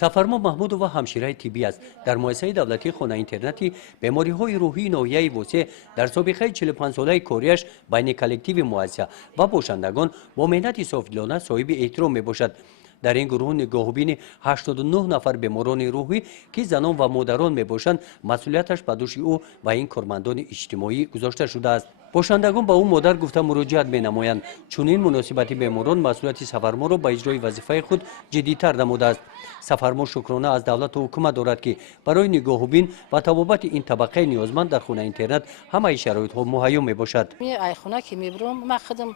сафармо маҳмудова ҳамшираи тиббӣ аст. дар муассисаи давлатии хона интернати бемориҳои рӯҳии ноҳияи восеъ дар собиқаи 45-солаи корияш байни коллективи муассиса ва бошандагон бо меҳнати софдилона соҳиби эҳтиром мебошад. дар ин гурӯҳ нигоҳубини 89 нафар беморони рӯҳӣ ки занон ва модарон мебошанд масъулияташ ба дӯши ӯ ва ин кормандони иҷтимоӣ гузошта шудааст. бошандагон ба ӯ модар гуфта муроҷиат менамоянд. чунин муносибати беморон масъулияти сафарморо ба иҷрои вазифаи худ ҷиддитар намудааст. сафармо шукрона аз давлату ҳукумат дорад ки барои нигоҳубин ва табобати ин табақаи ниёзманд дар хонаи интернат ҳамаи шароитҳо муҳайё мебошад. айхона ки мебурам ма худам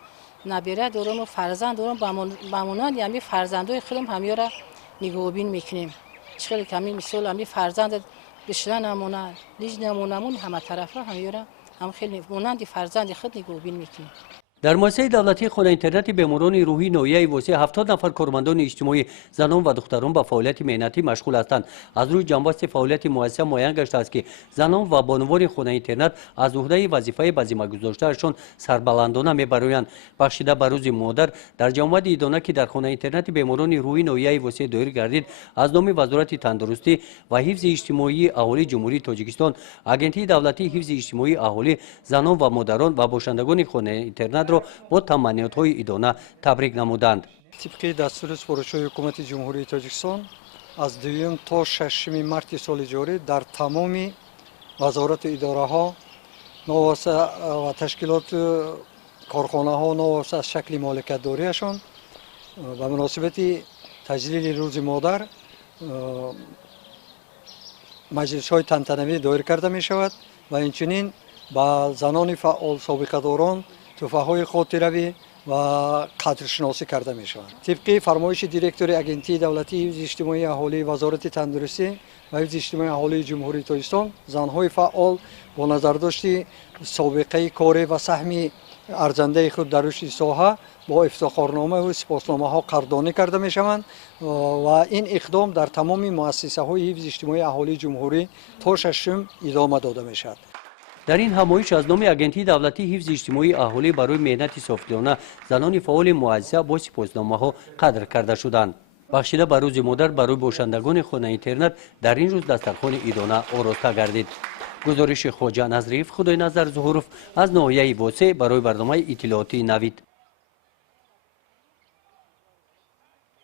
набира дорам ва фарзанд дорам ба монанди ҳамин фарзандои худам ҳамёра нигоҳубин мекунем. чӣ ки ҳамин мисол ҳамин фарзанд душра намона лиж намонамун ҳама тарафа ҳамёра ҳам хеле монанди фарзанди худ нигоҳубин мекунем. дар муассисаи давлатии хона интернати беморони рӯҳии ноҳияи восеъ 70 нафар кормандони иҷтимоӣ занон ва духтарон ба фаъолияти меҳнатӣ машғул ҳастанд. аз рӯи ҷанбасти фаъолияти муассиса муайян гаштааст ки занон ва бонувори хонаи интернат аз уҳдаи вазифаи ба зимма гузоштаашон сарбаландона мебароянд. бахшида ба рӯзи модар дар ҷамъовади идона ки дар хонаи интернати беморони рӯҳии ноҳияи восеъ доир гардид аз номи вазорати тандурустӣ ва ҳифзи иҷтимоии аҳолии ҷумҳурии тоҷикистон агентии давлатии ҳифзи иҷтимоии аҳолӣ занон ва модарон ва бошандагони хонаи интернатро бо таманниётҳои идона табрик намуданд. тибқи дастури супоришҳои ҳукумати ҷумҳурии тоҷикистон аз 2 то 6 марти соли ҷорӣ дар тамоми вазорату идораҳо новоста ва ташкилоту корхонаҳо новоста аз шакли моликатдориашон ба муносибати таҷлили рӯзи модар маҷлисҳои тантанавӣ доир карда мешавад ва инчунин ба занони фаъол собиқадорон тӯҳфаҳои хотиравӣ ва қадршиносӣ карда мешаванд. тибқи фармоиши директори агентии давлатии ҳифзи иҷтимоии аҳолии вазорати тандурустӣ ва ҳифзи иҷтимоии аҳолии ҷумҳурии тоҷикистон занҳои фаъол бо назардошти собиқаи коре ва саҳми арзандаи худ дар рушди соҳа бо ифтихорномаву сипосномаҳо қадрдонӣ карда мешаванд ва ин иқдом дар тамоми муассисаҳои ҳифзи иҷтимоии аҳолии ҷумҳурӣ то 6 идома дода мешавад. дар ин ҳамоиш аз номи агентии давлатии ҳифзи иҷтимоии аҳолӣ барои меҳнати софдилона занони фаъоли муассиса бо сипосномаҳо қадр карда шуданд. бахшида ба рӯзи модар барои бошандагони хонаи интернат дар ин рӯз дастархони идона ороста гардид. гузориши хоҷа назриев, худойназар зуҳуров аз ноҳияи восеъ барои барномаи иттилоотии навид.